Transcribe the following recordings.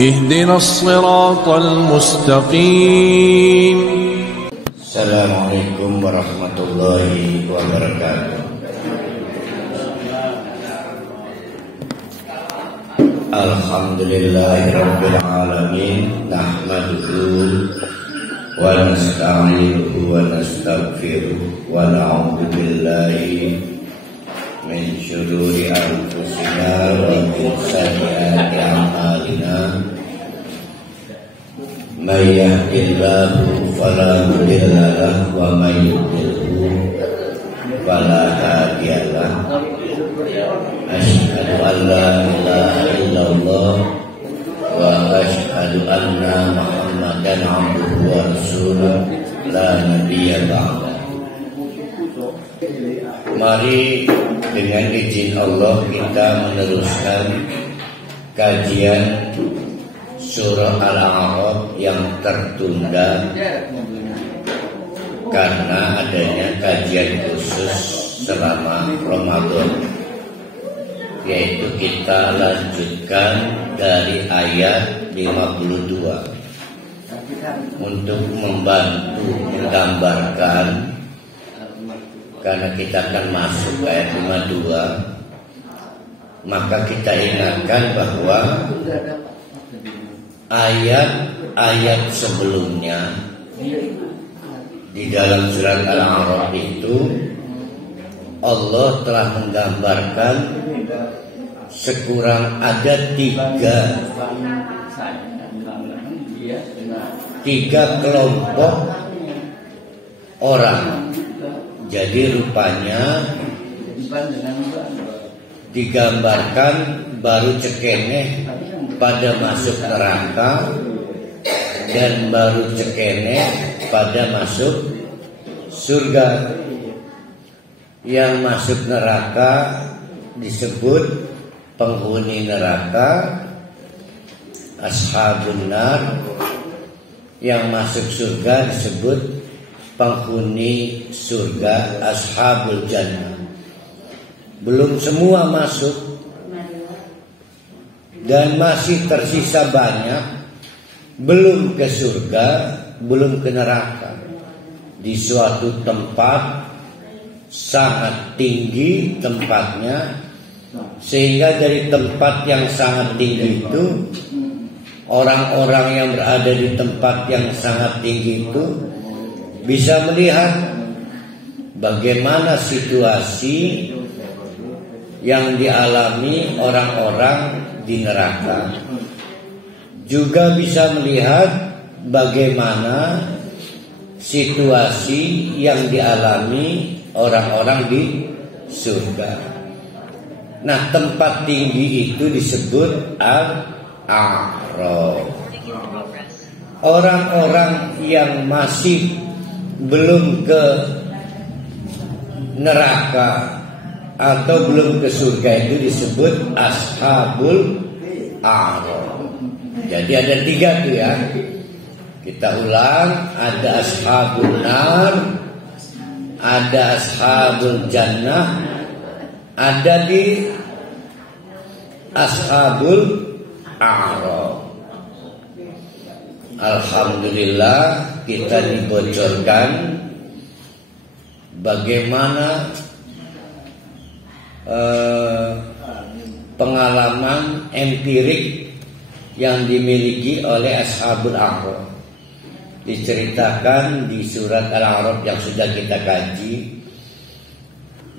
اهدنا الصراط المستقيم. Assalamualaikum warahmatullahi wabarakatuh. Alhamdulillahirabbil alamin, nahmaduhu wa nasta'inuhu wa nastaghfiruh wa na'udzu billahi min syururi anfusina wa min sayyiati a'malina. May yahdihillahu fala mudilla lahu wa may yudlilhu fala hadiya lahu. Asyhadu an la ilaha illallah wa asyhadu anna Muhammadan abduhu wa rasuluh la nabiyya ba'da. Mari dengan izin Allah kita meneruskan kajian surah Al-A'raf yang tertunda karena adanya kajian khusus selama Ramadan, yaitu kita lanjutkan dari ayat 52 untuk membantu menggambarkan, karena kita akan masuk ke ayat 52, maka kita ingatkan bahwa ayat-ayat sebelumnya di dalam surat Al-A'raf itu Allah telah menggambarkan sekurang ada tiga kelompok orang. Jadi rupanya digambarkan baru cekeneh pada masuk neraka dan baru cekeneh pada masuk surga. Yang masuk neraka disebut penghuni neraka, ashabun nar. Yang masuk surga disebut penghuni surga, ashabul jannah. Belum semua masuk dan masih tersisa banyak belum ke surga, belum ke neraka. Di suatu tempat sangat tinggi tempatnya, sehingga dari tempat yang sangat tinggi itu, orang-orang yang berada di tempat yang sangat tinggi itu bisa melihat bagaimana situasi yang dialami orang-orang di neraka. Juga bisa melihat bagaimana situasi yang dialami orang-orang di surga. Nah, tempat tinggi itu disebut Al-A'raf. Orang-orang yang masih belum ke neraka atau belum ke surga itu disebut ashabul a'raf. Jadi ada tiga tuh ya. Kita ulang, ada ashabul nar, ada ashabul jannah, ada di ashabul a'raf. Alhamdulillah kita dibocorkan bagaimana pengalaman empirik yang dimiliki oleh ashabul a'raf. Diceritakan di surat Al-A'raf yang sudah kita kaji.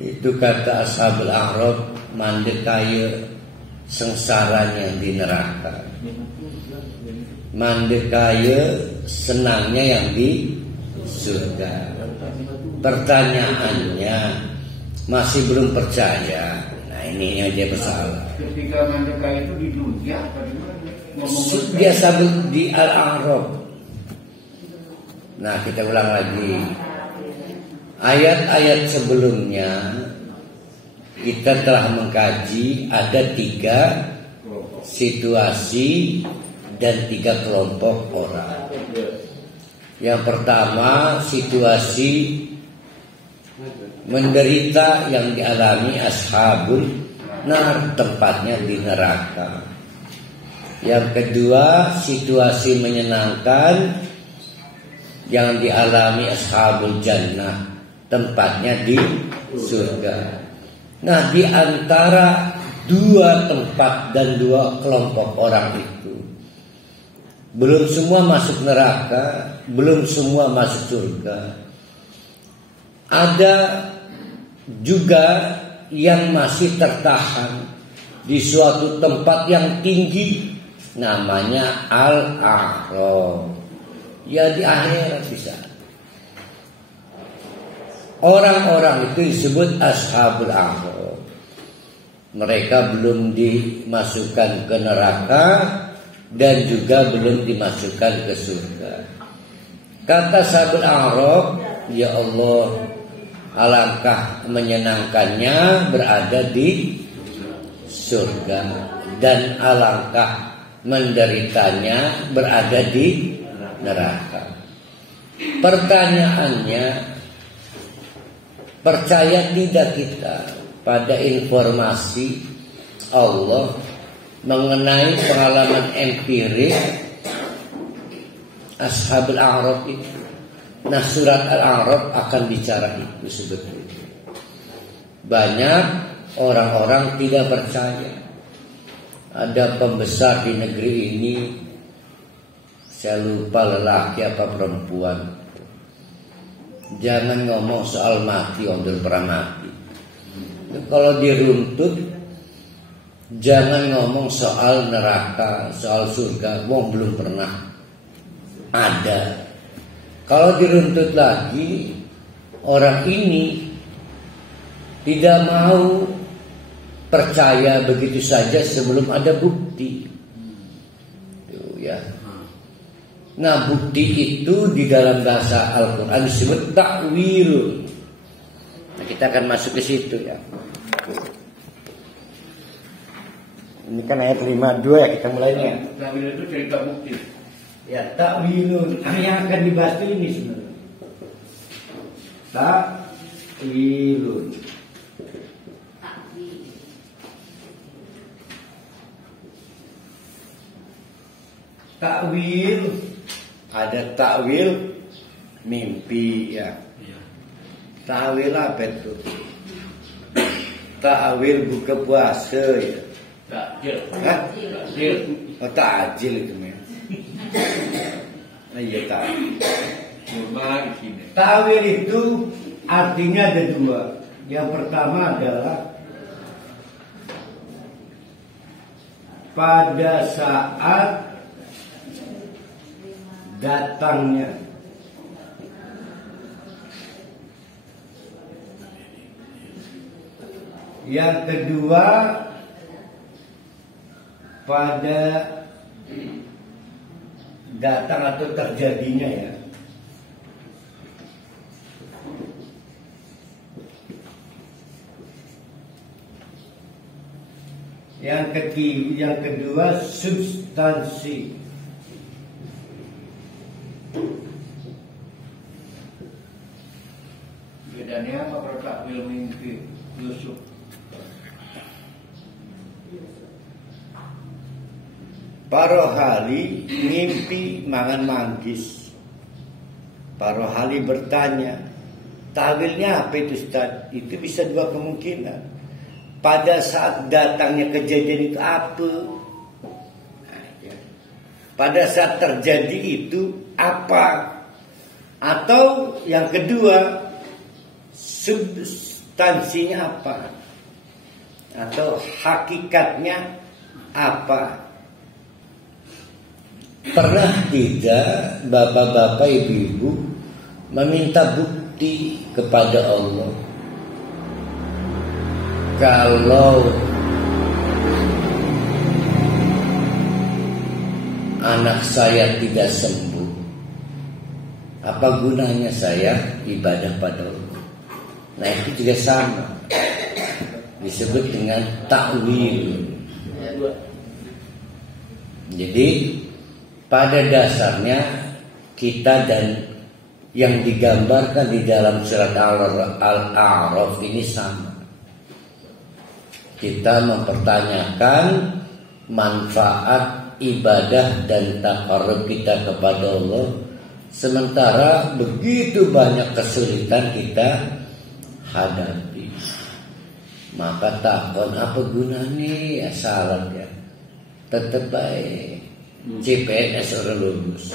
Itu kata ashabul a'raf, mandek kaya sengsaranya di neraka, mandek kaya senangnya yang di surga. Pertanyaannya, masih belum percaya. Nah, ini yang dia bersalah. Ketika mandeka itu di dunia apa di mana? Biasa di Al-A'raf. Nah, kita ulang lagi. Ayat-ayat sebelumnya kita telah mengkaji ada 3 situasi dan 3 kelompok orang. Yang pertama, situasi menderita yang dialami ashabul nar, tempatnya di neraka. Yang kedua, situasi menyenangkan yang dialami ashabul jannah, tempatnya di surga. Nah, di antara dua tempat dan dua kelompok orang itu, belum semua masuk neraka, belum semua masuk surga. Ada juga yang masih tertahan di suatu tempat yang tinggi, namanya Al-A'raf. Ya, di akhirat bisa. Orang-orang itu disebut ashabul a'raf. Mereka belum dimasukkan ke neraka dan juga belum dimasukkan ke surga. Kata ashabul a'raf, ya Allah, alangkah menyenangkannya berada di surga, dan alangkah menderitanya berada di neraka. Pertanyaannya, percaya tidak kita pada informasi Allah mengenai pengalaman empirik ashabul a'raf itu? Nah, surat Al-A'raf akan bicara itu sebetulnya. Banyak orang-orang tidak percaya. Ada pembesar di negeri ini, saya lupa lelaki apa perempuan, jangan ngomong soal mati, om belum pernah mati. Kalau diruntut, jangan ngomong soal neraka, soal surga, wong belum pernah ada. Kalau diruntut lagi, orang ini tidak mau percaya begitu saja sebelum ada bukti. Tuh, ya. Nah, bukti itu di dalam bahasa Al-Quran disebut takwil. Nah, kita akan masuk ke situ ya. Ini kan ayat 52 ya, kita mulainya. Takwil itu cerita bukti. Ya, takwilun yang akan dibahas ini sebenarnya. Takwilun. Takwil, ada takwil mimpi ya. Takwil apa itu? Takwil buka puasa ya. Takjil. Hah? Takjil. Oh, takjil itu men. Iya, takwil. Cuma di sini. Takwil itu artinya ada dua. Yang pertama adalah pada saat datangnya yang kedua pada datang atau terjadinya ya. Yang kedua substansi. Bedanya apa kalau takwil mimpi Yusuf? Parohali mimpi mangan manggis. Parohali bertanya, takwilnya apa itu Ustaz? Itu bisa dua kemungkinan. Pada saat datangnya kejadian itu apa? Pada saat terjadi itu apa? Atau yang kedua, substansinya apa? Atau hakikatnya apa? Pernah tidak bapak-bapak ibu-ibu meminta bukti kepada Allah kalau anak saya tidak sembuh, apa gunanya saya ibadah pada Allah? Nah, itu juga sama, disebut dengan takwil. Jadi pada dasarnya kita dan yang digambarkan di dalam surat Al-A'raf ini sama. Kita mempertanyakan manfaat ibadah dan taqarrub kita kepada Allah, sementara begitu banyak kesulitan kita hadapi. Maka takon apa gunanya ya salat ya, tetep baik CPNS orang lulus,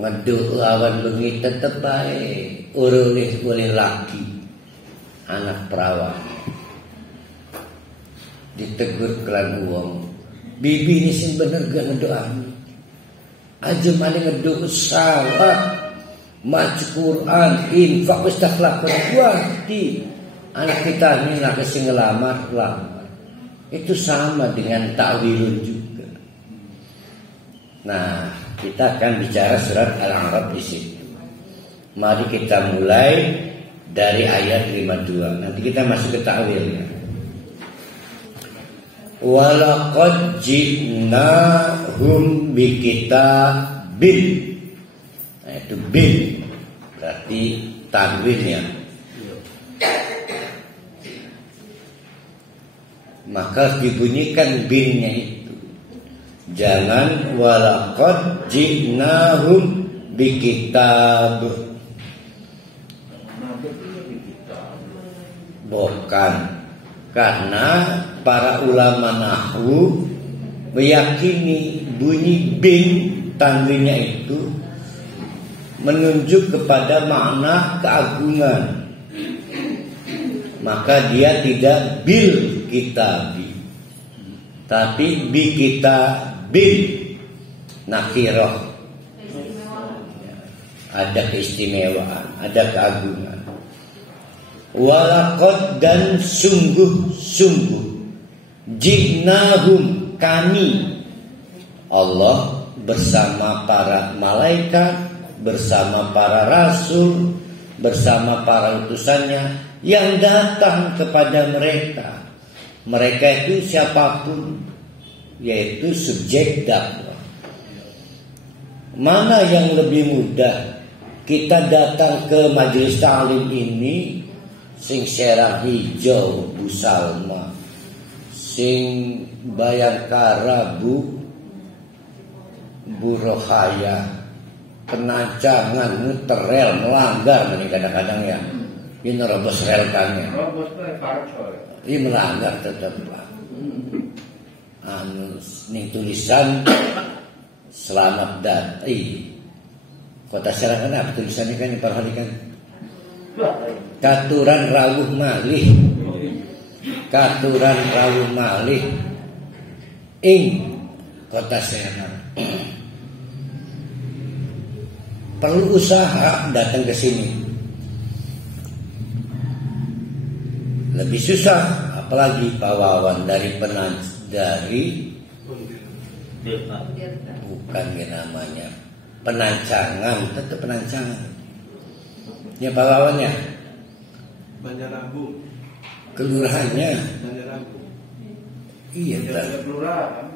ngeduk lawan bengi tetep baik oleh laki anak perawan ditegur kelan uang bibi ini sing bener gak ngedoani aja mana ngeduk salat maca Quran infak wis tak lakon di anak kita ini nak sing ngelamar itu sama dengan takwilun juga. Nah, kita akan bicara surat Al-A'raf di situ. Mari kita mulai dari ayat 52. Nanti kita masuk ke takwilnya. Walaqad ji'nahum bikitabin. Nah, itu bin berarti tanwinnya. Maka dibunyikan binnya itu. Jangan walaqad ji'nahum bikitab. Bukan. Karena para ulama nahwu meyakini bunyi bin tanwinnya itu menunjuk kepada makna keagungan. Maka dia tidak bil kitabi, tapi bi kitabin nakirah. Ada keistimewaan, ada keagungan. Walaqad dan sungguh-sungguh ji'nahum kami Allah bersama para malaikat, bersama para rasul, bersama para utusannya yang datang kepada mereka. Mereka itu siapapun, yaitu subjek dakwah. Mana yang lebih mudah? Kita datang ke majelis ta'lim ini sing serah hijau Bu Salma, sing Bayangkara Bu Rohaya, penancangan muter rel melanggar nih kadang-kadang ya. Ini robos rel kannya. Robos karco. Ini melanggar tetap Pak. Nih tulisan selamat datang. Kota Serang kenapa tulisannya kan diperhatikan? Katuran rawuh malih. Katuran rawuh malih ing Kota Serang. Perlu usaha datang ke sini. Lebih susah, apalagi Pak Wawan dari bukan namanya penancangan, tetap penancangan. Ya Pak Wawan ya. Banjarabung. Kelurahannya. Banjarabung. Iya kan. Kelurahan.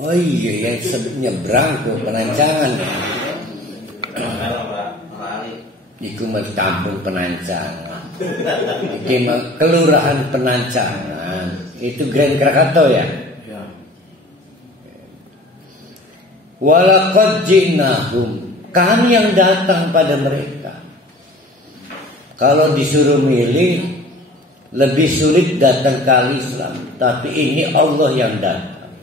Oh iya yang nyebrang ke penancangan. Iku tampung penancangan. Di kelurahan penancangan itu Grand Krakatau ya. Walaqad ji'nahum, kami yang datang pada mereka. Kalau disuruh milih, lebih sulit datang ke Islam. Tapi ini Allah yang datang.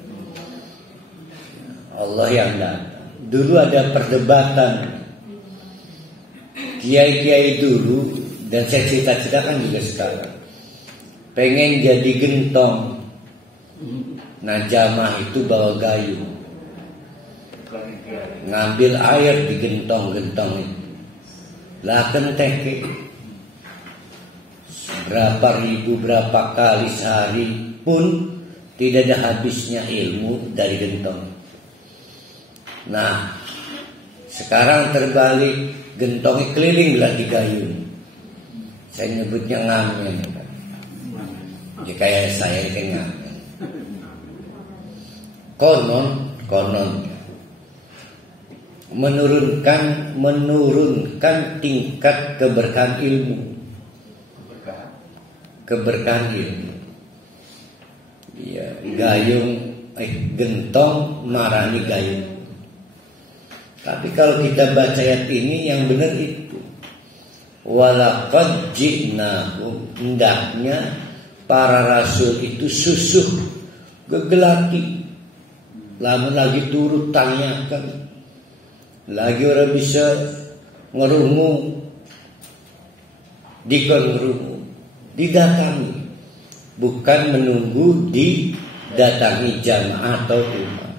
Allah yang datang. Dulu ada perdebatan kiai-kiai dulu, dan saya cita-citakan juga sekarang, pengen jadi gentong. Nah jamaah itu bawa gayung, ngambil air di gentong-gentong itu. Lah kenteke berapa ribu, berapa kali sehari pun tidak ada habisnya ilmu dari gentong. Nah sekarang terbalik, gentongnya keliling lah di gayung. Saya nyebutnya ngamen. Ya kayak saya kayak ngamen. Konon menurunkan tingkat keberkahan ilmu. Keberkahan ilmu. Ya, gayung gentong marani gayu. Tapi kalau kita baca ayat ini yang benar itu walaqad ji'nahum, hendaknya para rasul itu susuh gegelati, lamun lagi turut tanyakan, lagi orang bisa ngerungu, dikon ngerungu, didatangi, bukan menunggu didatangi jamaah atau umat.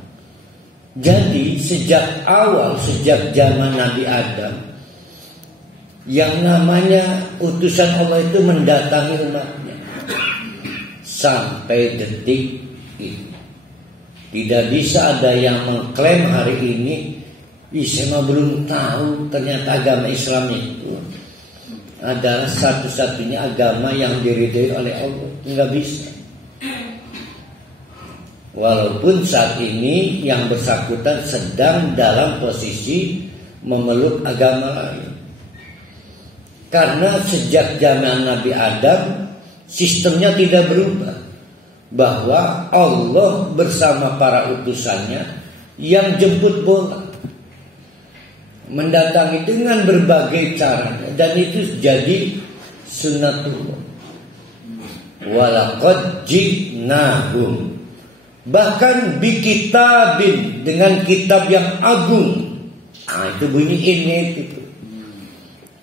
Jadi sejak awal, sejak zaman Nabi Adam, yang namanya utusan Allah itu mendatangi umatnya sampai detik ini. Tidak bisa ada yang mengklaim hari ini, saya belum tahu ternyata agama Islam itu adalah satu-satunya agama yang diridhoi oleh Allah. Enggak bisa. Walaupun saat ini yang bersangkutan sedang dalam posisi memeluk agama lain. Karena sejak zaman Nabi Adam sistemnya tidak berubah, bahwa Allah bersama para utusannya yang jemput bola, mendatangi dengan berbagai caranya, dan itu jadi sunnatullah. Walaqad ji'nahum, bahkan bi kitabin, dengan kitab yang agung. Nah, itu bunyi ini itu.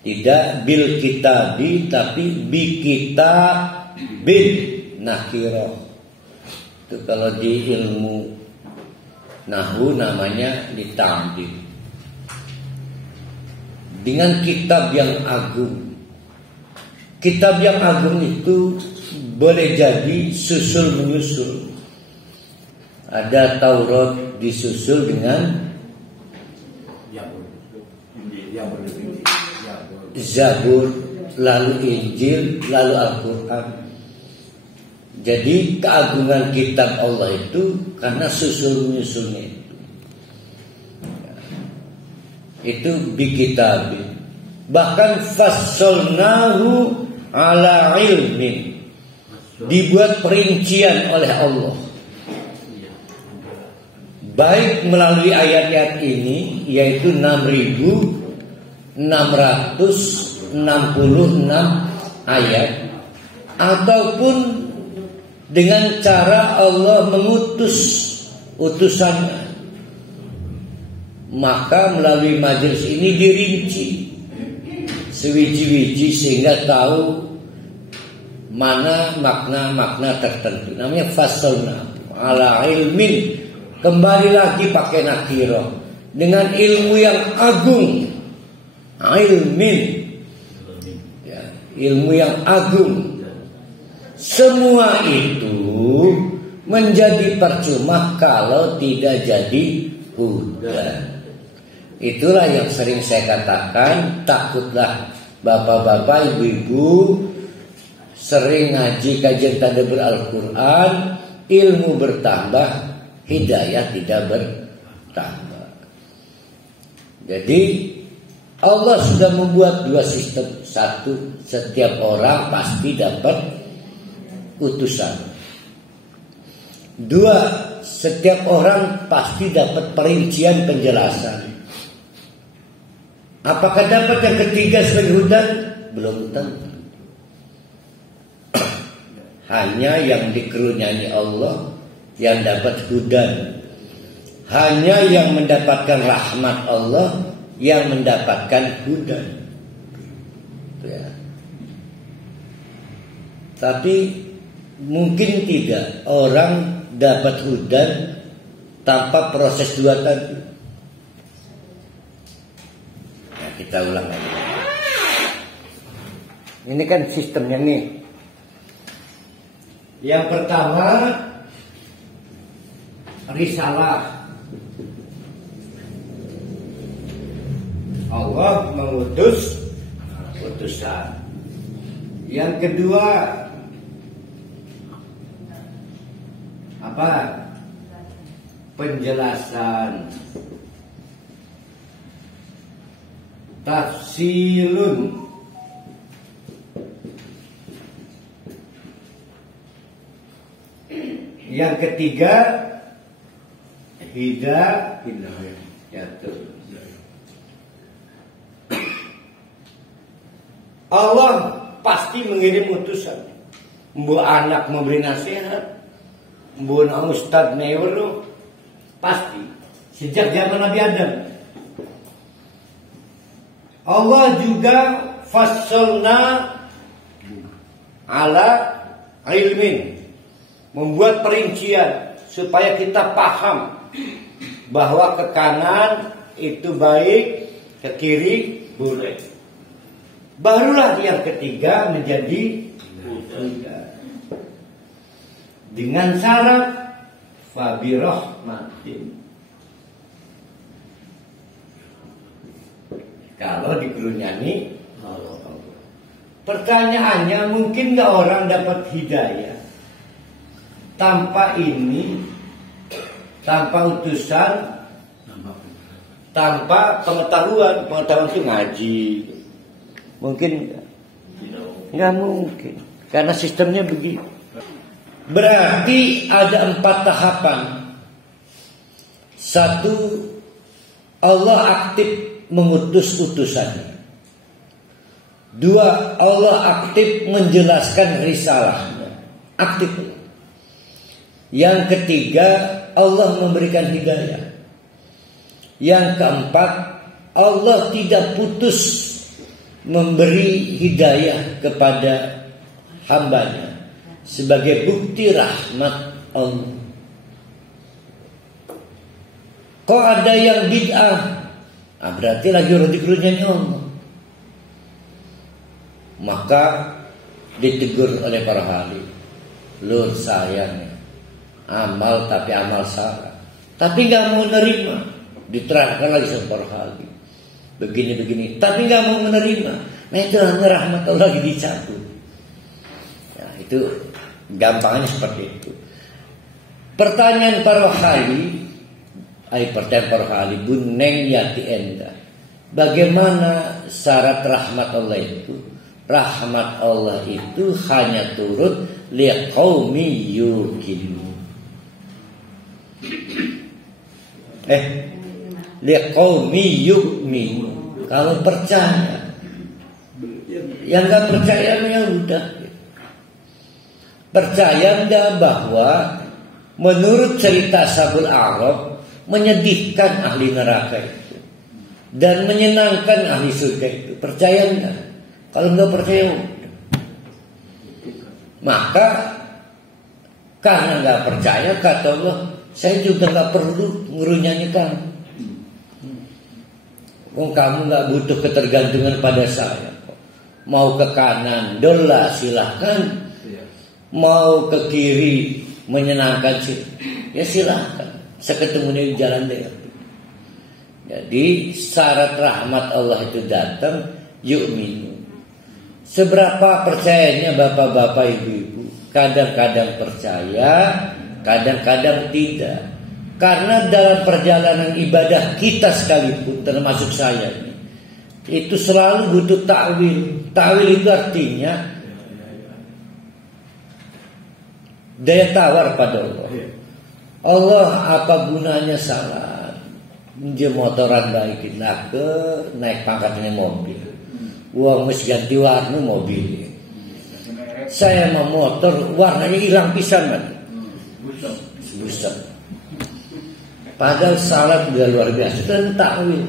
Tidak bil kitabi, tapi bi kitabin nakirah. Itu kalau di ilmu nahwu namanya ditambih. Dengan kitab yang agung. Kitab yang agung itu boleh jadi susul menyusul. Ada Taurat disusul dengan Zabur, lalu Injil, lalu Al-Quran. Jadi keagungan kitab Allah itu karena susul menyusulnya itu bikitab. Bahkan fassalnahu ala ilmin, dibuat perincian oleh Allah. Baik melalui ayat-ayat ini, yaitu 6.666 ayat, ataupun dengan cara Allah mengutus utusannya. Maka melalui majelis ini dirinci sewiji-wiji sehingga tahu mana makna-makna tertentu. Namanya fasalna ala ilmin. Kembali lagi pakai nakirah, dengan ilmu yang agung. Ilmin, ya, ilmu yang agung. Semua itu menjadi percuma kalau tidak jadi hudan. Itulah yang sering saya katakan, takutlah bapak-bapak, ibu-ibu sering ngaji kajian tadabbur Al-Quran, ilmu bertambah, hidayah tidak bertambah. Jadi Allah sudah membuat dua sistem. Satu, setiap orang pasti dapat utusan. Dua, setiap orang pasti dapat perincian penjelasan. Apakah dapat yang ketiga sebagai hudan? Belum tentu. Hanya yang dikeruniai Allah yang dapat hudan. Hanya yang mendapatkan rahmat Allah yang mendapatkan hudan. Ya. Tapi mungkin tidak orang dapat hudan tanpa proses dua tadi. Nah, kita ulang lagi. Ini kan sistemnya nih. Yang pertama, risalah. Allah mengutus utusan. Yang kedua, apa? Penjelasan. Tafsilun. Yang ketiga, hidayah. Allah pasti mengirim utusan. Mbu anak memberi nasihat, mbu ustad neuro, pasti sejak zaman Nabi Adam. Allah juga fassalna ala ilmin, membuat perincian supaya kita paham bahwa ke kanan itu baik, ke kiri boleh. Barulah yang ketiga menjadi dengan syarat fabirahmatin. Kalau dikerunyangi Allah. Pertanyaannya, mungkin nggak orang dapat hidayah tanpa ini, tanpa utusan, tanpa pengetahuan? Pengetahuan itu ngaji. Mungkin nggak mungkin, karena sistemnya begitu. Berarti ada 4 tahapan. 1, Allah aktif mengutus utusannya. 2, Allah aktif menjelaskan risalahnya. Aktif. Yang ketiga, Allah memberikan hidayah. Yang keempat, Allah tidak putus memberi hidayah kepada hambanya sebagai bukti rahmat Allah. Kok ada yang bid'ah? Berarti lagi dikerunyangi Allah. Maka ditegur oleh para halim. Lur sayang, amal tapi amal salah, tapi nggak mau menerima. Diterangkan lagi sama para halim, begini, tapi nggak mau menerima. Nah itu hanya rahmat Allah lagi dicabut. Nah itu gampangnya seperti itu. Pertanyaan para halim, pertanyaan para halim, buneng yati enda. Bagaimana syarat rahmat Allah itu? Rahmat Allah itu hanya turun liqaumi yuqinun. Liqaumi yu'minun. Kalau percaya. Yang enggak percaya ya udah. Percaya enggak bahwa menurut cerita Ashabul A'raf menyedihkan ahli neraka itu dan menyenangkan ahli surga itu? Percaya enggak? Kalau enggak percaya, maka karena enggak percaya, kata Allah, saya juga enggak perlu ngerunyanyikan. Kamu enggak butuh ketergantungan pada saya. Mau ke kanan dola silahkan, mau ke kiri menyenangkan ya silahkan. Saya ketemu di jalan dia. Jadi syarat rahmat Allah itu datang yu'minu. Seberapa percayanya bapak-bapak ibu-ibu? Kadang-kadang percaya, kadang-kadang tidak. Karena dalam perjalanan ibadah kita sekalipun, termasuk saya ini, itu selalu butuh ta'wil. Ta'wil itu artinya daya tawar pada Allah. Allah apa gunanya salat? Dia motoran baikin ke naik pangkatnya mobil. Uang mesti ganti warna mobil. Saya mau motor warnanya hilang pisan kan. Busam. Padahal salat sudah luar biasa. Dan ta'wil.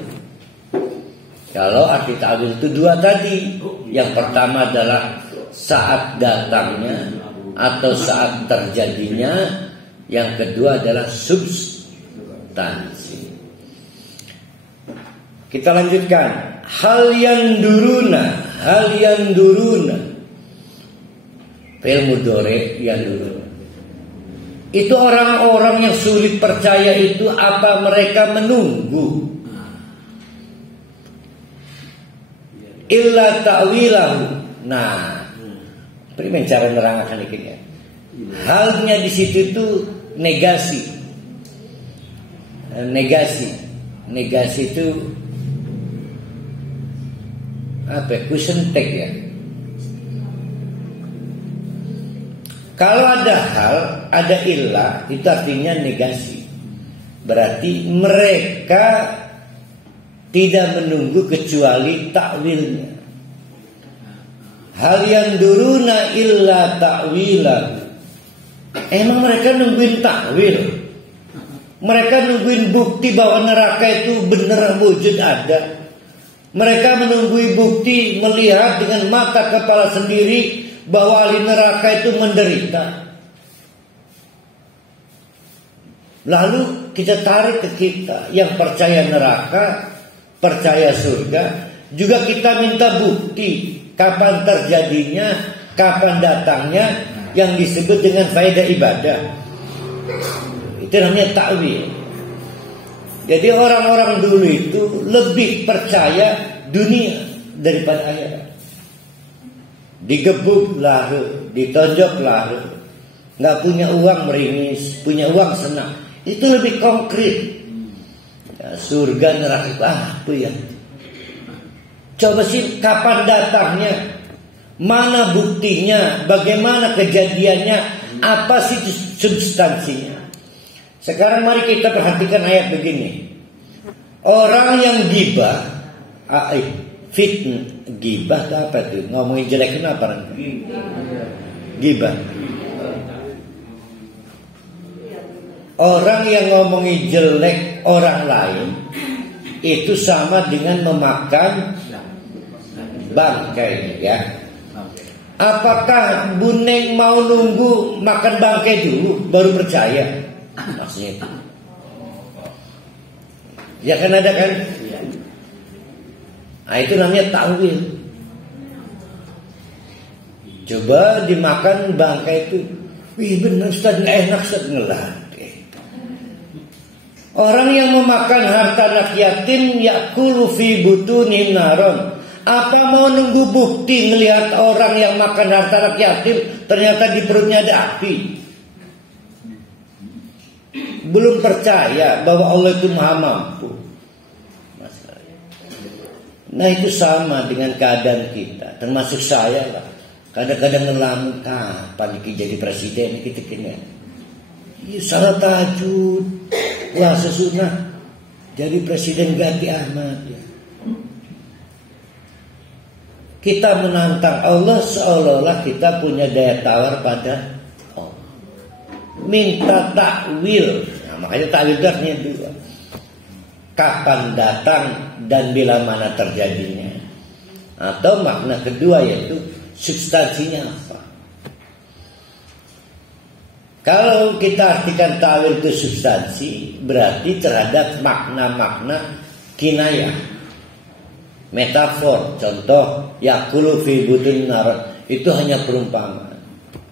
Kalau arti ta'wil itu 2 tadi. Yang pertama adalah saat datangnya atau saat terjadinya. Yang kedua adalah substansi. Kita lanjutkan. Hal yang duruna. Fi'il mudhari yang duruna. Itu orang-orang yang sulit percaya itu apa mereka menunggu? Illa ta'wilahu. Nah, primen cara nerangkan ini. Halnya di situ itu negasi. Negasi itu apa? Question tag ya. Kalau ada hal, ada ilah, itu artinya negasi. Berarti mereka tidak menunggu kecuali takwilnya. Hal yang duruna illa ta'wilan. Emang mereka nungguin takwil? Mereka nungguin bukti bahwa neraka itu benar wujud ada. Mereka menunggu bukti melihat dengan mata kepala sendiri bahwa ahli neraka itu menderita. Lalu kita tarik ke kita yang percaya neraka, percaya surga, juga kita minta bukti kapan terjadinya, kapan datangnya, yang disebut dengan faedah ibadah. Itu namanya takwil. Jadi orang-orang dulu itu lebih percaya dunia daripada akhirat. Digebuk lalu, ditonjok lalu, nggak punya uang meringis, punya uang senang. Itu lebih konkret. Ya, surga neraka itu apa ya? Coba sih kapan datangnya, mana buktinya, bagaimana kejadiannya, apa sih substansinya. Sekarang mari kita perhatikan ayat begini. Orang yang gibah, fitnah, gibah itu apa tuh? Ngomongin jelek itu apa? Gibah. Orang yang ngomongin jelek orang lain itu sama dengan memakan bangkai, ya. Apakah Bu Neng mau nunggu makan bangkai dulu baru percaya? Maksudnya itu. Ya kan ada kan? Nah, itu namanya takwil. Coba dimakan bangkai itu, wih benar Ustaz, nggak enak Ustaz, ngelatih. Orang yang memakan harta anak yatim yakulu fi butunin naron. Apa mau nunggu bukti melihat orang yang makan harta anak yatim ternyata di perutnya ada api? Belum percaya bahwa Allah itu maha mampu. Nah itu sama dengan keadaan kita, termasuk saya lah. Kadang-kadang ngelamun kapan jadi presiden kita kini. Salat tahajud, puasa sunnah, jadi presiden ganti amat ya. Kita menantang Allah seolah-olah kita punya daya tawar pada Allah. Minta takwil. Nah, makanya takwil itu artinya dua. Kapan datang dan bila mana terjadinya. Atau makna kedua yaitu substansinya apa. Kalau kita artikan takwil itu substansi, berarti terhadap makna-makna kinayah, metafor. Contoh, yakulu fi budun narat, itu hanya perumpamaan.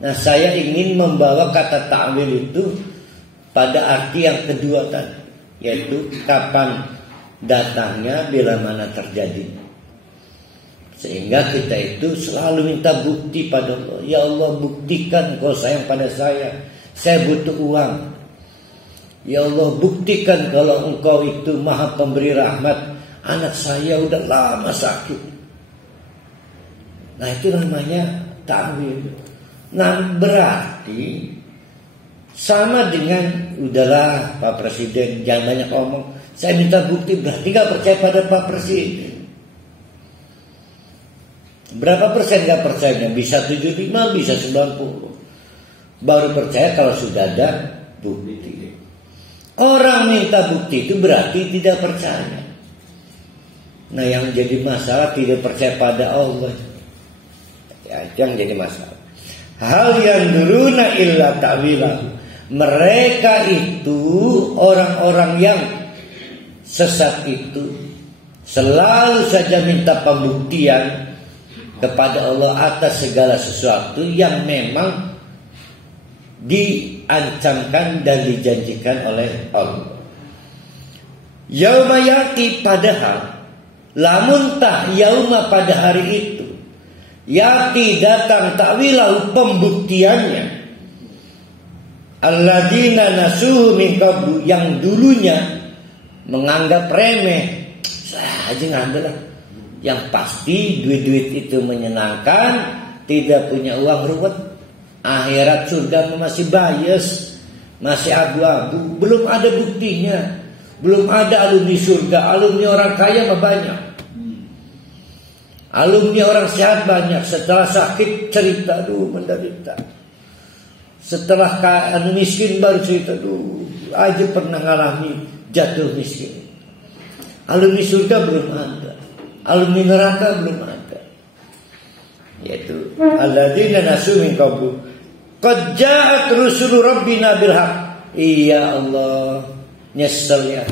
Nah, saya ingin membawa kata takwil itu pada arti yang kedua tadi, yaitu kapan datangnya, bila mana terjadinya. Sehingga kita itu selalu minta bukti pada Allah. Ya Allah, buktikan kau sayang pada saya butuh uang. Ya Allah, buktikan kalau engkau itu maha pemberi rahmat. Anak saya udah lama sakit. Nah itu namanya takwil. Nah berarti sama dengan udahlah Pak Presiden jangan banyak ngomong. Saya minta bukti, berarti gak percaya pada Pak Presiden. Berapa persen gak percaya? Bisa 75, bisa 90. Baru percaya kalau sudah ada bukti. Orang minta bukti itu berarti tidak percaya. Nah yang jadi masalah tidak percaya pada Allah. Ya, yang jadi masalah. Hal yang duruna illa ta'wilah. Mereka itu orang-orang yang sesat itu selalu saja minta pembuktian kepada Allah atas segala sesuatu yang memang diancamkan dan dijanjikan oleh Allah. Yauma yati, padahal lamun tah yauma pada hari itu yati datang ta'wilahu pembuktiannya alladzina nasuhu min qablu, yang dulunya menganggap remeh saja ngambil lah. Yang pasti duit-duit itu menyenangkan, tidak punya uang ruwet, akhirat surga masih bias, masih abu-abu, belum ada buktinya, belum ada alumni surga. Alumni orang kaya mah banyak, alumni orang sehat banyak. Setelah sakit cerita, aduh menderita. Setelah miskin baru cerita, aduh aja pernah ngalami jatuh miskin. Alumni surga belum ada, alumni neraka belum ada. Yaitu alladzina nasu min qablu qad ja'at rusulu rabbina bil haqq. Iya Allah, nyesel ya.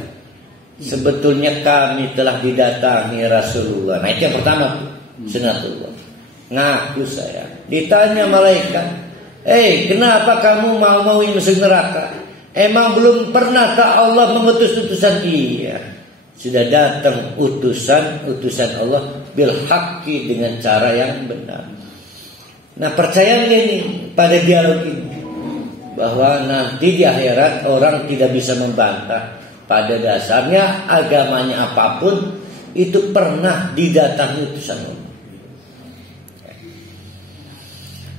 Sebetulnya kami telah didatangi Rasulullah. Nah itu yang pertama tuh, sunatullah. Ngaku saya. Ditanya malaikat, kenapa kamu mau masuk neraka? Emang belum pernahkah Allah mengutus utusan? Iya, sudah datang utusan Allah bil haqqi, dengan cara yang benar. Nah percaya ini pada dialog ini, bahwa nanti di akhirat orang tidak bisa membantah. Pada dasarnya agamanya apapun itu pernah didatangi utusan Allah.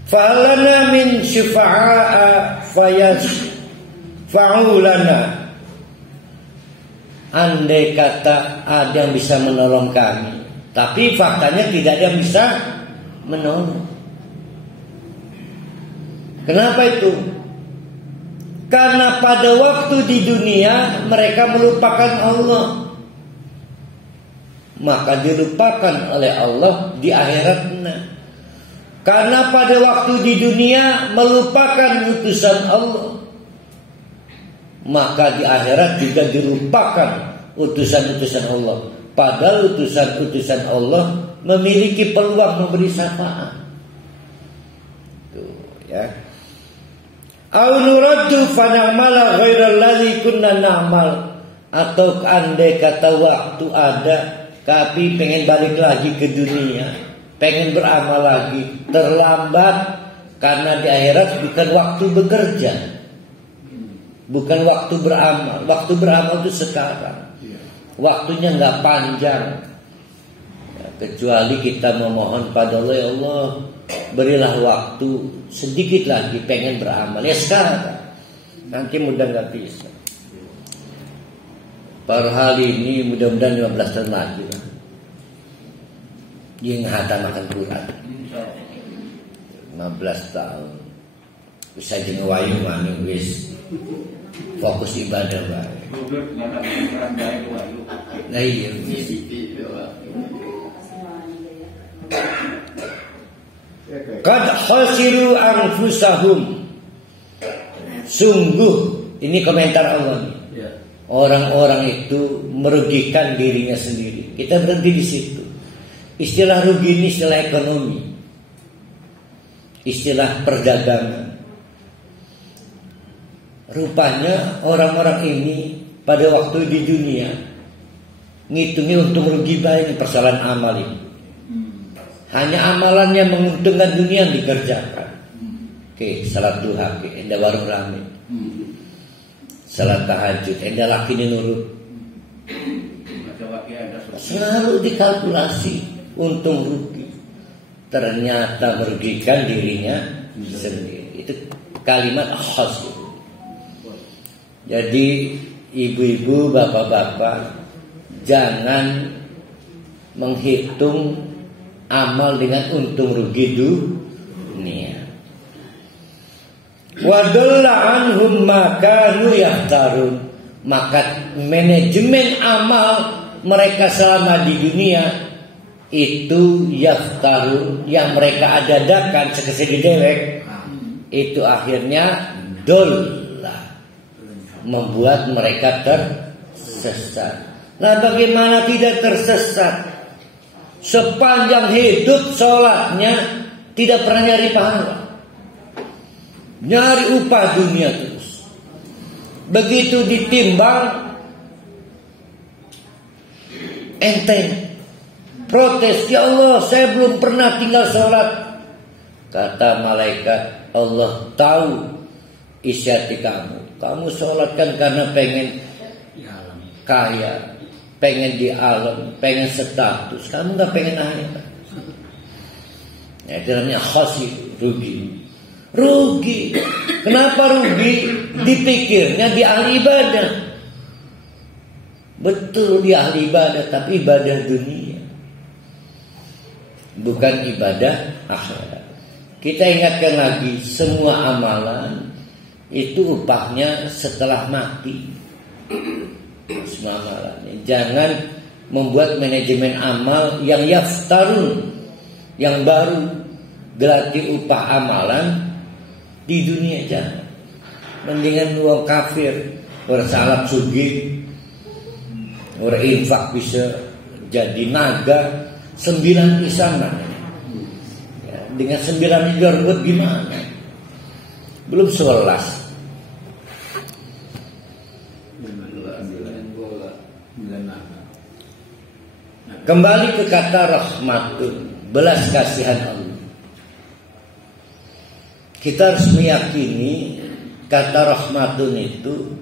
Falana min syufa'a fa'ulana. Andai kata ada yang bisa menolong kami, tapi faktanya tidak ada yang bisa menolong. Kenapa itu? Karena pada waktu di dunia mereka melupakan Allah, maka dilupakan oleh Allah di akhiratnya. Karena pada waktu di dunia melupakan utusan Allah, maka di akhirat juga dilupakan utusan-utusan Allah. Padahal utusan-utusan Allah memiliki peluang memberi syafaat. Tuh ya. Au nuraddu fa na'mala ghairal ladzi kunna na'mal. Atau andai kata waktu ada, tapi pengen balik lagi ke dunia, pengen beramal lagi, terlambat. Karena di akhirat bukan waktu bekerja, bukan waktu beramal. Waktu beramal itu sekarang, waktunya nggak panjang ya, kecuali kita memohon pada Allah, ya Allah berilah waktu sedikit lagi, pengen beramal ya sekarang, nanti mudah nggak bisa. Per hari ini mudah-mudahan 15 tahun lagi lah yang makan Quran 15 tahun bisa jengawayu mani wis fokus ibadah bae. Nah iya qad khasiru anfusahum. Sungguh, ini komentar Allah nih. Orang-orang itu merugikan dirinya sendiri. Kita berhenti di situ. Istilah rugi ini istilah ekonomi, istilah perdagangan. Rupanya orang-orang ini pada waktu di dunia ngitungnya untung rugi baik, persoalan amal ini. Hanya amalan yang menguntungkan dunia yang dikerjakan. Oke, salat duha, enda warung rame. Salat tahajud, enda laki ini nurut. Selalu dikalkulasi untung rugi. Ternyata merugikan dirinya sendiri. Itu kalimat khas. Jadi ibu-ibu, bapak-bapak, jangan menghitung amal dengan untung rugi dunia. Wadalla anhum ma kanu yahtarun. Maka manajemen amal mereka selama di dunia itu yahtarun, yang mereka adakan sekesedi dewek, itu akhirnya dollah, membuat mereka tersesat. Nah bagaimana tidak tersesat? Sepanjang hidup sholatnya tidak pernah nyari pahala, nyari upah dunia terus. Begitu ditimbang enteng, protes, ya Allah saya belum pernah tinggal sholat. Kata malaikat, Allah tahu isi hati kamu. Kamu sholat kan karena pengen kaya, pengen di alam, pengen status. Kamu gak pengen akhirat. Ya, itu namanya khasir, rugi. Rugi. Kenapa rugi? Dipikirnya di ahli ibadah. Betul di ahli ibadah, tapi ibadah dunia, bukan ibadah akhirat. Kita ingatkan lagi, semua amalan itu upahnya setelah mati. Semua amalan. Jangan membuat manajemen amal yang yaftarun, yang baru, gelati upah amalan di dunia. Jangan. Mendingan wong kafir bersalap sugih, orang infak bisa jadi naga 9 pisanan. Ya, dengan 9 miliar buat gimana? Belum 11. Kembali ke kata rahmatun, belas kasihan Allah. Kita harus meyakini kata rahmatun itu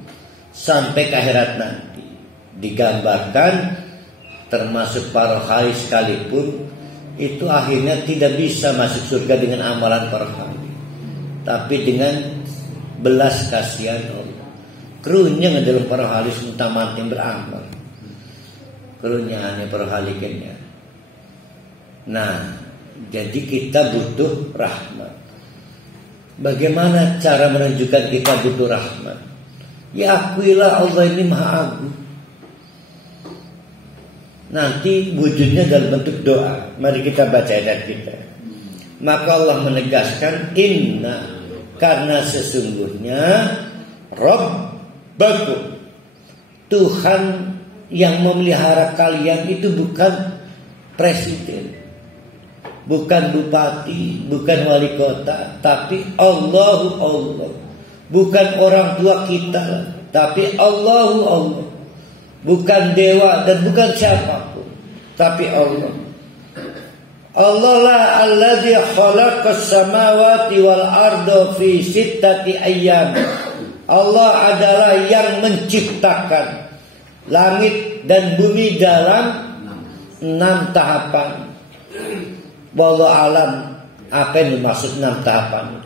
sampai ke akhirat nanti. Digambarkan termasuk para khalid sekalipun itu akhirnya tidak bisa masuk surga dengan amalan para khalid, tapi dengan belas kasihan Allah. Kerunyang dalam para khalid mutamantin beramal, kerunyangannya para khalidnya. Nah, jadi kita butuh rahmat. Bagaimana cara menunjukkan kita butuh rahmat? Ya akuilah Allah ini maha agung. Nanti wujudnya dalam bentuk doa. Mari kita baca ayat kita. Maka Allah menegaskan, inna, karena sesungguhnya Rabbakum, Tuhan yang memelihara kalian itu bukan presiden, bukan bupati, bukan wali kota, tapi Allahu Allah. Bukan orang tua kita, tapi Allahu Allah. Bukan dewa dan bukan siapapun, tapi Allah. Allah lah alladzi khalaqas samawati wal arda fi sittati ayyam. Allah adalah yang menciptakan langit dan bumi dalam 6 tahapan. Wallahu alam apa yang dimaksud 6 tahapan.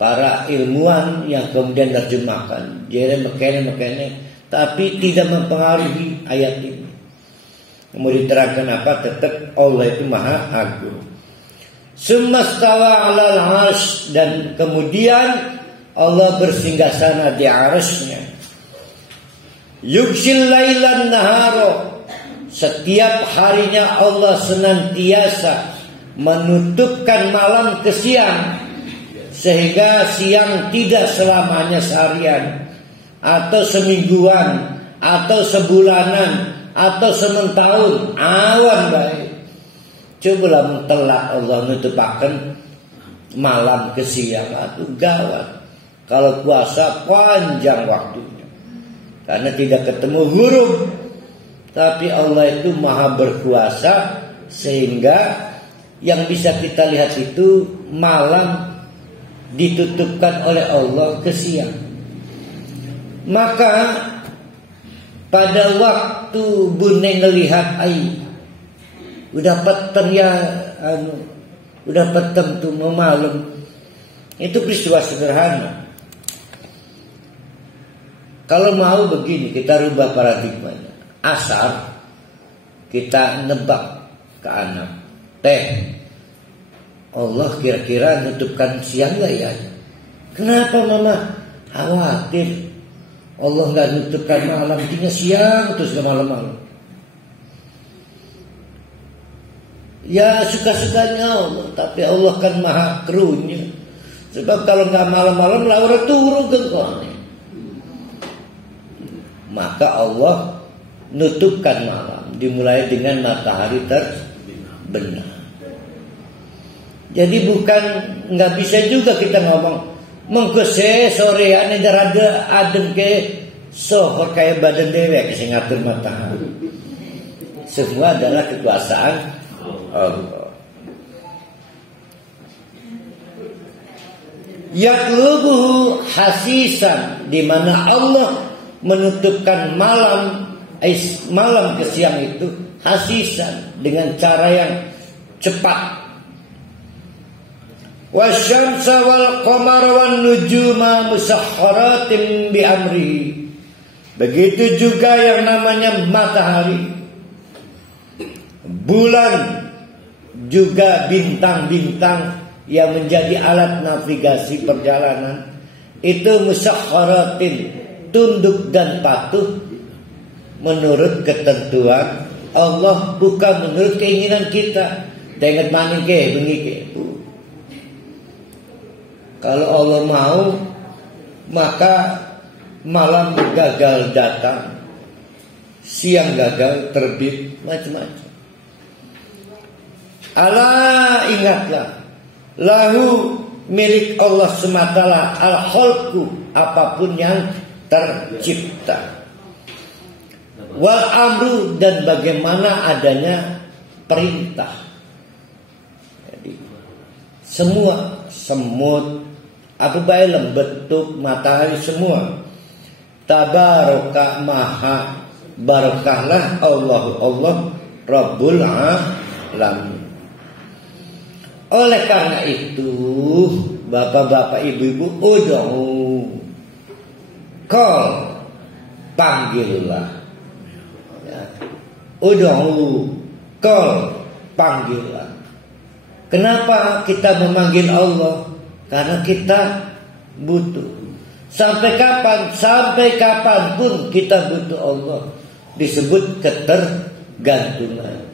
Para ilmuwan yang kemudian terjemahkan jadi makanya tapi tidak mempengaruhi ayat ini. Kemudian diterangkan apa? Tetap Allah itu maha agung. Sumastawa alal arsy, dan kemudian Allah bersinggasana di arsy-Nya. Yugshil lailan naharo, setiap harinya Allah senantiasa menutupkan malam ke siang, sehingga siang tidak selamanya seharian, atau semingguan, atau sebulanan, atau sementahun, awan baik. Cobalah mentelak Allah nutupakan malam ke siang, itu gawat. Kalau puasa panjang waktunya, karena tidak ketemu huruf. Tapi Allah itu maha berkuasa, sehingga yang bisa kita lihat itu malam ditutupkan oleh Allah ke siang. Maka pada waktu Bune ngelihat air, udah peteng ya, udah peteng tuh mau malam. Itu peristiwa sederhana. Kalau mau begini, kita rubah paradigmanya. Asar kita nebak ke anak, teh, Allah kira-kira nutupkan siang gak ya? Kenapa mama khawatir? Allah nggak nutupkan malam, intinya siang terus ke malam-malam. Ya suka-sukanya Allah, tapi Allah kan maha kerunya. Sebab kalau nggak malam-malam laura turu gengkone. Maka Allah nutupkan malam, dimulai dengan matahari terbenam. Jadi bukan, nggak bisa juga kita ngomong mengkese sorean yang rada adem ke sohor kayak badan dewek sing ngatur matahari. Semua adalah kekuasaan Allah. Yaqlubuhu hasisan, di mana Allah menutupkan malam ke siang itu hasisan dengan cara yang cepat. wasyamsa wal qamara wan nujuma musakhkharatin bi amrihi. Begitu juga yang namanya matahari, bulan, juga bintang-bintang yang menjadi alat navigasi perjalanan, itu musakhkharatin, tunduk dan patuh menurut ketentuan Allah, bukan menurut keinginan kita. Dengan maning ke bengi ke. Kalau Allah mau, maka malam gagal datang, siang gagal terbit, macam-macam. Ala, ingatlah, lahu, milik Allah semata al-khalqu, apapun yang tercipta, wal amru, dan bagaimana adanya perintah. Jadi semua, semut, apa baik lembetuk, matahari, semua. Tabaraka, maha barakahlah Allah Rabbul Alamin. Oleh karena itu, bapak-bapak, ibu-ibu, ud'u, call, panggillah. Ya. Ud'u, call, panggillah. Kenapa kita memanggil Allah? Karena kita butuh. Sampai kapan? Sampai kapanpun kita butuh Allah. Disebut ketergantungan.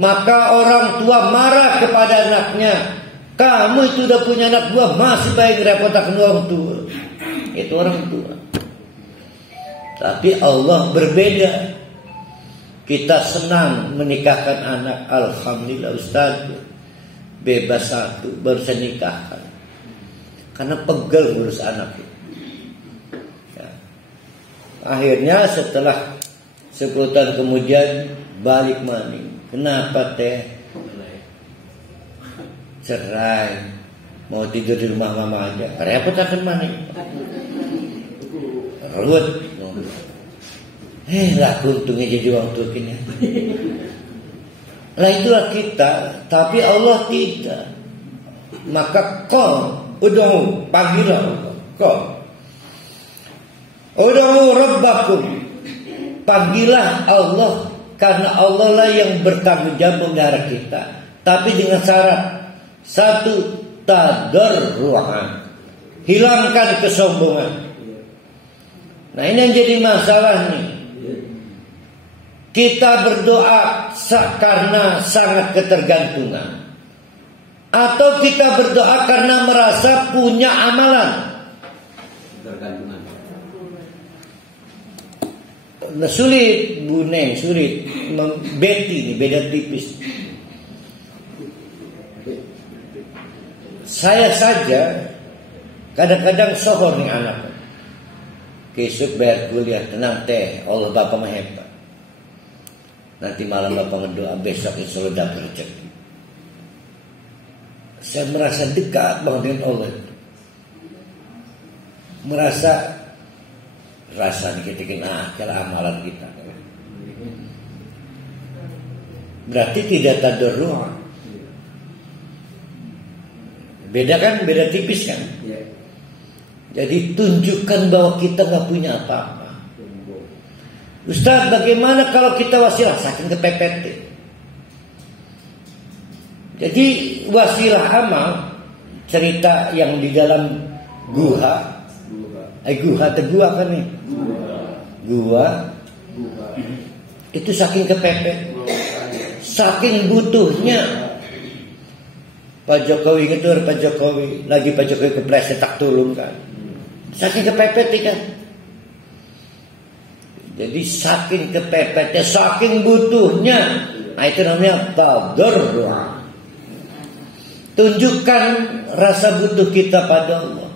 Maka orang tua marah kepada anaknya. Kamu itu udah punya anak dua, masih baik repotkan orang tua. Itu orang tua. Tapi Allah berbeda. Kita senang menikahkan anak. Alhamdulillah Ustaz, bebas satu, baru saya nikahkan. Karena pegel ngurus anak itu. Ya. Akhirnya setelah 10 tahun kemudian balik maning. Kenapa teh? Cerai. Mau tidur di rumah mama aja. Repot akan maning. Ruwet. Lah untungnya jadi orang tua kini. Lah itulah kita. Tapi Allah tidak. Maka kau ud'u, panggillah Allah. Kau ud'u rabbakum, panggillah Allah, karena Allah lah yang bertanggung jawab memelihara kita. Tapi dengan syarat satu, tadarruan, hilangkan kesombongan. Nah ini yang jadi masalah nih. Kita berdoa karena sangat ketergantungan, atau kita berdoa karena merasa punya amalan. Nah, sulit, Bu Neng, sulit. Betty ini beda tipis. Saya saja kadang-kadang sohor nih anak. Besok bayar kuliah, tenang teh, Allah Bapak mah hebat. Nanti malam Bapak ngedoa, besok insya Allah dapat rezeki. Saya merasa dekat banget dengan Allah. Merasa rasanya kita kena akal amalan kita. Berarti tidak tadarru'. Beda kan? Beda tipis kan? Jadi tunjukkan bahwa kita gak punya apa-apa. Ustaz, bagaimana kalau kita wasilah? Saking kepepet. Jadi wasilah amal, cerita yang di dalam gua atau gua kan nih? Gua itu saking kepepet, saking butuhnya. Pak Jokowi ngedur, Pak Jokowi lagi Pak Jokowi kepleset tak tulung kan? Saking kepepet kan? Jadi saking kepepetnya, saking butuhnya. Nah itu namanya tadarru'. Tunjukkan rasa butuh kita pada Allah.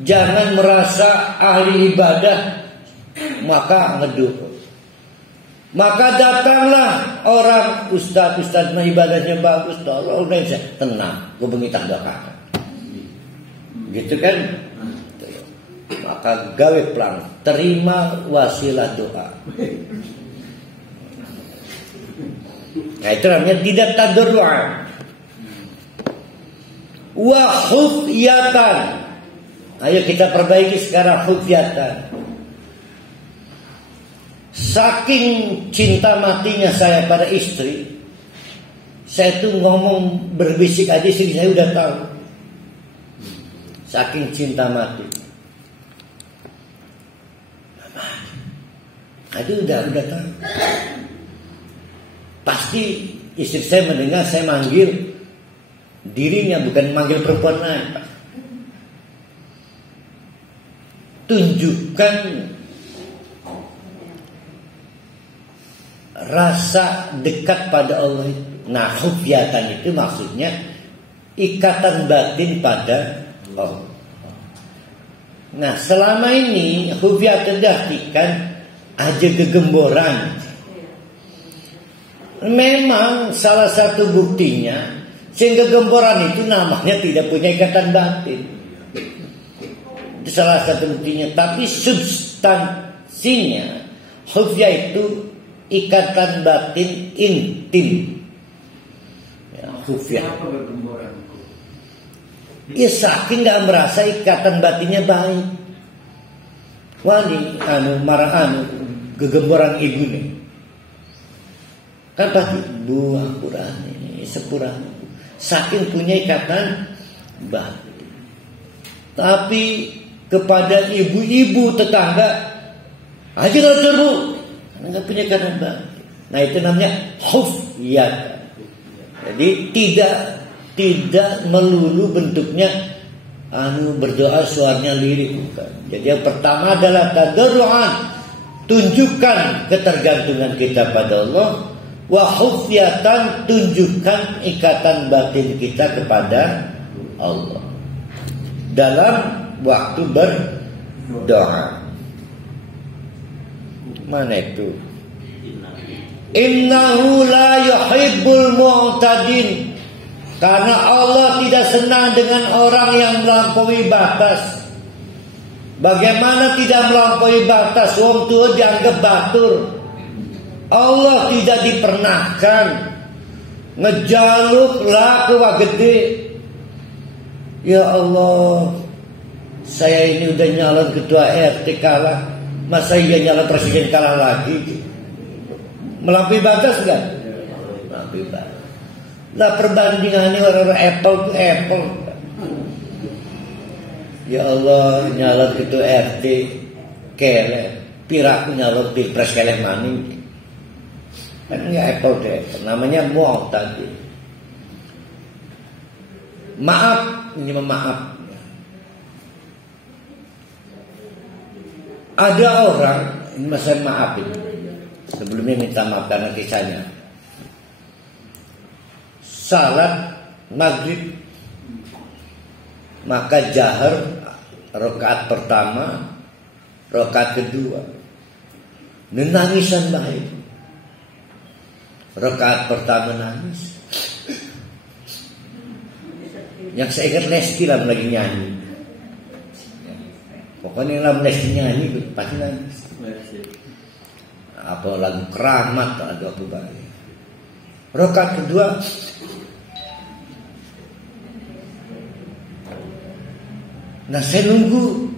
Jangan merasa ahli ibadah maka ngedukung. Maka datanglah orang ustaz mah ibadahnya bagus, tolong saya tenang, gue bengi tanda kakak. Gitu kan? Maka gawe pelang, terima wasilah doa. Nah itu namanya tidak tadarru'. wa khufyatan. Ayo kita perbaiki sekarang khufyatan. Saking cinta matinya saya pada istri, saya tuh ngomong berbisik aja istri saya udah tahu. Saking cinta mati. Aduh udah tahu. Pasti istri saya mendengar saya manggil dirinya, bukan manggil perempuan lain. Tunjukkan rasa dekat pada Allah itu. Nah, khufyatan itu maksudnya ikatan batin pada Allah. Nah, selama ini khufyatan diartikan aja kegemboran. Memang salah satu buktinya sehingga kegemboran itu namanya tidak punya ikatan batin. Itu salah satu buktinya. Tapi substansinya khufyah itu ikatan batin intim. Ya, khufyah. Kenapa bergemboran? Ya saking gak merasa ikatan batinnya baik. Wah ini kegemboran ibu nih. Kan pasti buah kurang ini sepurang. Saking punya ikatan batin. Tapi kepada ibu-ibu tetangga aja kalau terbu nggak punya ikatan batin. Nah itu namanya khufyah. Jadi tidak melulu bentuknya berdoa suaranya lirik, bukan. Jadi yang pertama adalah tadarruan, tunjukkan ketergantungan kita pada Allah. Wa khufyatan, tunjukkan ikatan batin kita kepada Allah dalam waktu berdoa. Mana itu? Innahu la yuhibbul mu'tadin. Karena Allah tidak senang dengan orang yang melampaui batas. Bagaimana tidak melampaui batas? Wong tua dianggap batur. Allah tidak dipernahkan ngejaluk lah ke gede. Ya Allah, saya ini udah nyalon ketua RT kalah, masa iya nyalon presiden kalah lagi? Melampaui batas enggak? Melampaui batas. Lah perbandingannya orang-orang Apple ke Apple. Ya Allah, nyalon ketua RT kele, piraku nyalon pilpres kele maning. Kan enggak Apple deh, namanya mu'tadil. Maaf, ini maaf. Ada orang, ini masalah maaf ini. Sebelumnya minta maaf karena kisahnya. Salat maghrib, maka jahar rakaat pertama, rakaat kedua, nangisan baik. Rakaat pertama nangis. Yang saya ingat Lesti lah lagi nyanyi. Pokoknya lah Lesti nyanyi pasti nangis. Apa lagu Keramat atau apa baik. Rakaat kedua nah saya nunggu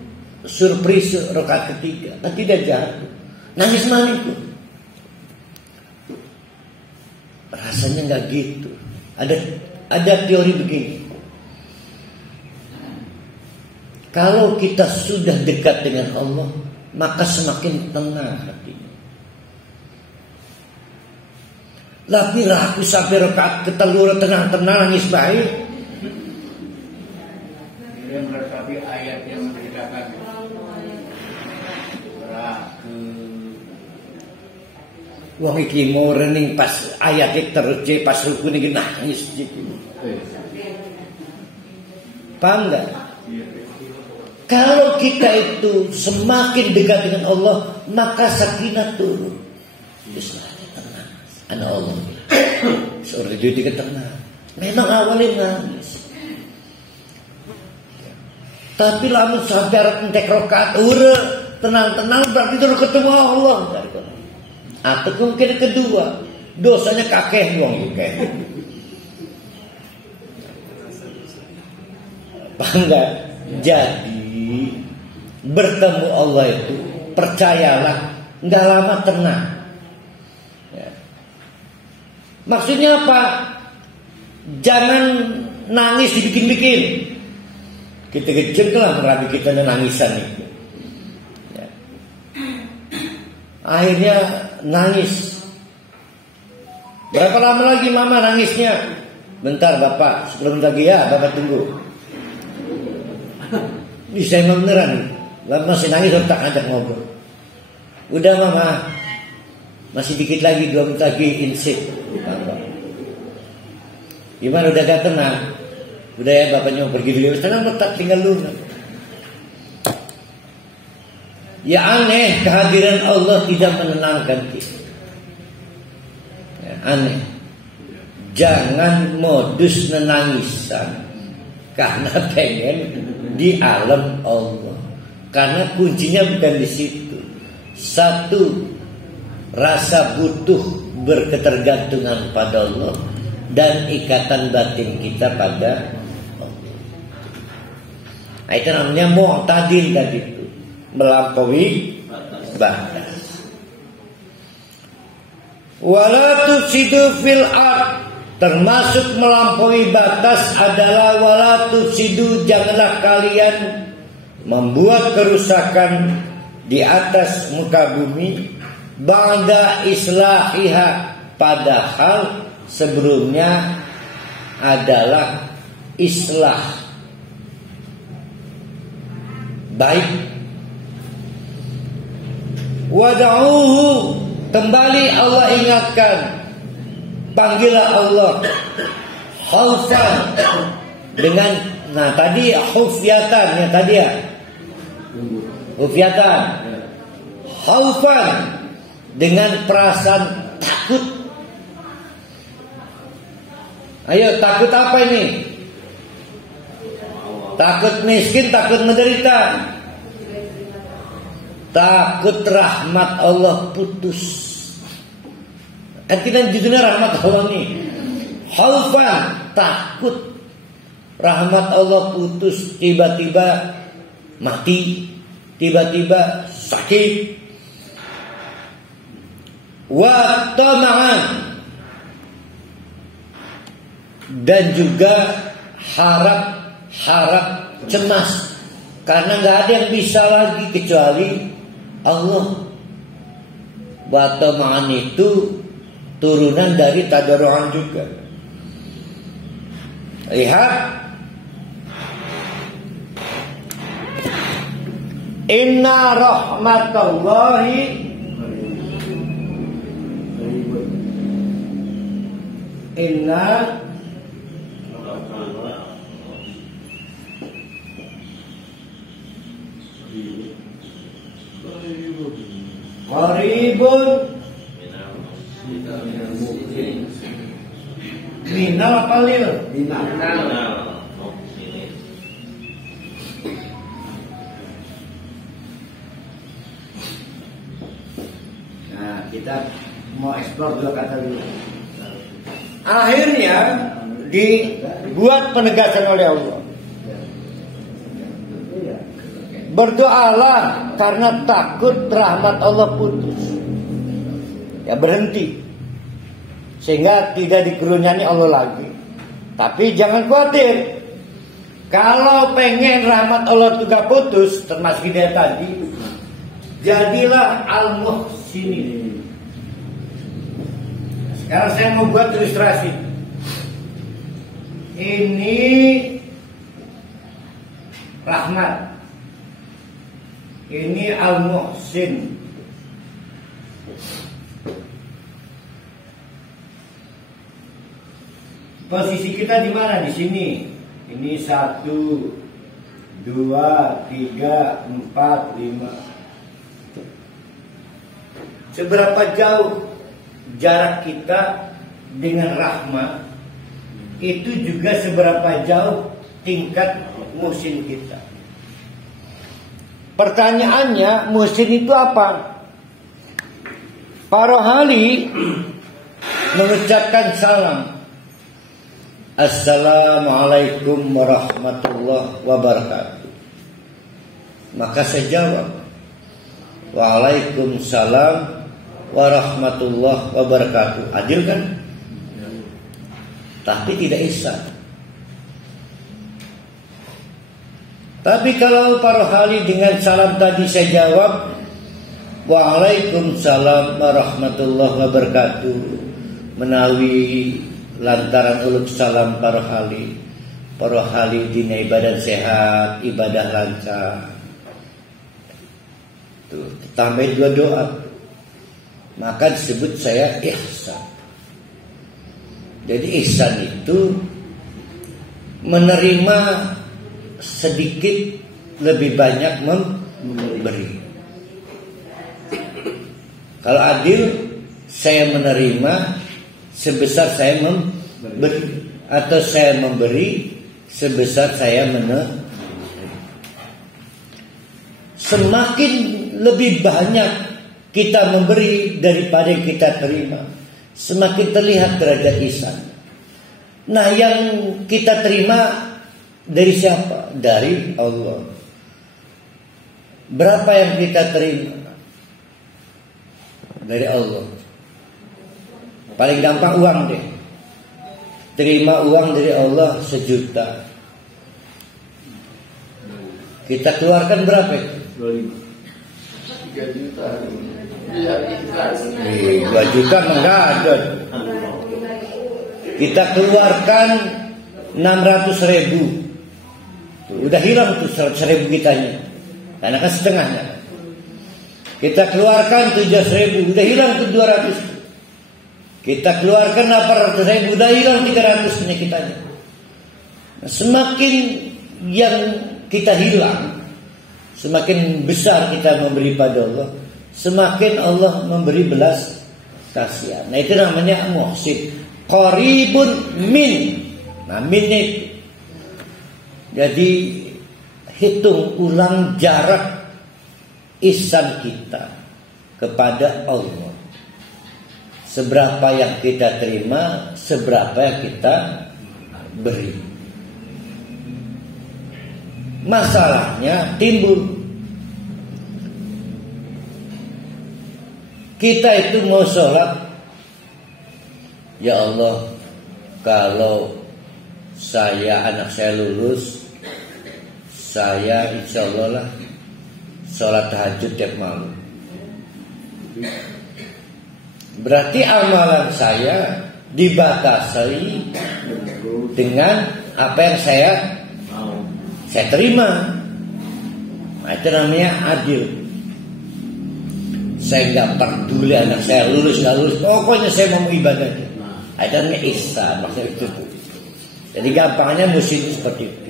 surprise rakaat ketiga. Tidak jatuh. Nangis maniku. Rasanya nggak gitu. Ada teori begini. Kalau kita sudah dekat dengan Allah, maka semakin tenang hatinya. Tapi ragu sampai rakaat ketelur tenang-tenang nangis baik. Dia meresapi ayat yang membedakan ragu. Wong iki mau rening pas ayat terus pas rukun iki nangis gitu. Paham enggak? Kalau kita itu semakin dekat dengan Allah, maka sakinah turun. Bismillah, tenang. Anak Allah. Seorang itu tenang. Memang awalnya nangis. Tapi lamun sampai entek rakaat tenang-tenang berarti terus ketemu Allah. Atau mungkin kedua, dosanya kakek wong iki. Enggak. Jadi bertemu Allah itu percayalah nggak lama tenang. Ya. Maksudnya apa? Jangan nangis dibikin-bikin. Kita kecil-kecil merabi kita nangisan itu. Ya. Akhirnya nangis. Berapa lama lagi mama nangisnya? Bentar bapak, 10 menit lagi ya, bapak tunggu. Ini saya mau beneran. Masih nangis tak ajak ngobrol. Udah mama, masih dikit lagi, 2 menit lagi insik. Gimana udah gak tenang? Udah ya bapaknya mau pergi dulu. Tenang tak tinggal dulu. Ya aneh, kehadiran Allah tidak menenangkan kita. Ya, aneh. Jangan modus nenangisan karena pengen di alam Allah. Karena kuncinya bukan di situ. Satu, rasa butuh berketergantungan pada Allah dan ikatan batin kita pada Allah. Nah, itu namanya mu'tadil tadi itu, melampaui batas. Wala tufsidu fil ard, termasuk melampaui batas adalah wala tufsidu, janganlah kalian membuat kerusakan di atas muka bumi ba'da islahiha, padahal sebelumnya adalah islah baik. Wad'uhu, kembali Allah ingatkan, panggillah Allah khaufan dengan, nah tadi khufyatan ya tadi ya, khufyatan, khaufan dengan perasaan takut. Ayo, takut apa ini? Takut miskin, takut menderita, takut rahmat Allah putus. Kan kita di dunia rahmat Allah nih. Khaufan, takut rahmat Allah putus, tiba-tiba mati, tiba-tiba sakit. Wa tama'an, dan juga harap cemas, karena nggak ada yang bisa lagi kecuali Allah. Wa tama'an itu turunan dari tadarru'an juga. Lihat, inna rahmatallahi inna qaribun minal qalil. Nah, kita mau eksplor dulu kata dulu. Akhirnya dibuat penegasan oleh Allah. Berdoalah karena takut rahmat Allah putus. Ya berhenti, sehingga tidak dikerunyani Allah lagi. Tapi jangan khawatir, kalau pengen rahmat Allah itu gak putus, termasuk dia tadi, jadilah al-muhsinin. Sekarang saya mau buat ilustrasi. Ini rahmat, ini al-muhsin. Posisi kita di mana? Di sini. Ini 1, 2, 3, 4, 5. Seberapa jauh jarak kita dengan rahmat, itu juga seberapa jauh tingkat muhsin kita. Pertanyaannya, muhsin itu apa? Para ahli mengucapkan salam. Assalamualaikum warahmatullahi wabarakatuh. Maka saya jawab, Waalaikumsalam warahmatullahi wabarakatuh. Adil kan? Tapi tidak ihsan. Tapi kalau parohali dengan salam tadi saya jawab, Waalaikumsalam warahmatullahi wabarakatuh, menawi lantaran uluk salam parohali dina ibadah sehat, ibadah lancar. Tuh, tambah 2 doa. Maka disebut saya ihsan. Jadi ihsan itu menerima sedikit lebih banyak memberi. Kalau adil, saya menerima sebesar saya memberi, atau saya memberi sebesar saya menerima. Semakin lebih banyak kita memberi daripada yang kita terima, semakin terlihat derajat ihsan. Nah, yang kita terima dari siapa? Dari Allah. Berapa yang kita terima? Dari Allah. Paling gampang uang deh. Terima uang dari Allah 1 juta. Kita keluarkan berapa? 3 juta. 2 juta enggak ada. Kita keluarkan 600.000. Udah hilang tuh 100.000 kitanya. Karena kan setengahnya. Kita keluarkan 700.000, udah hilang tuh 200. Kita keluarkan 800.000, udah hilang 300 punya kitanya. Nah, semakin yang kita hilang, semakin besar kita memberi pada Allah, semakin Allah memberi belas kasihan. Nah, itu namanya muhsin. Qaribun min. Nah, min itu. Jadi hitung ulang jarak ihsan kita kepada Allah. Seberapa yang kita terima, seberapa yang kita beri. Masalahnya timbul. Kita itu mau sholat, ya Allah, kalau anak saya lulus, saya insya Allah lah sholat tahajud tiap malam. Berarti amalan saya dibatasi dengan apa yang saya terima. Nah, itu namanya adil. Saya nggak peduli anak saya lulus nggak lulus, pokoknya saya mau ibadah. Nah, itu namanya ihsan, maksudnya itu. Jadi gampangnya mesti seperti itu.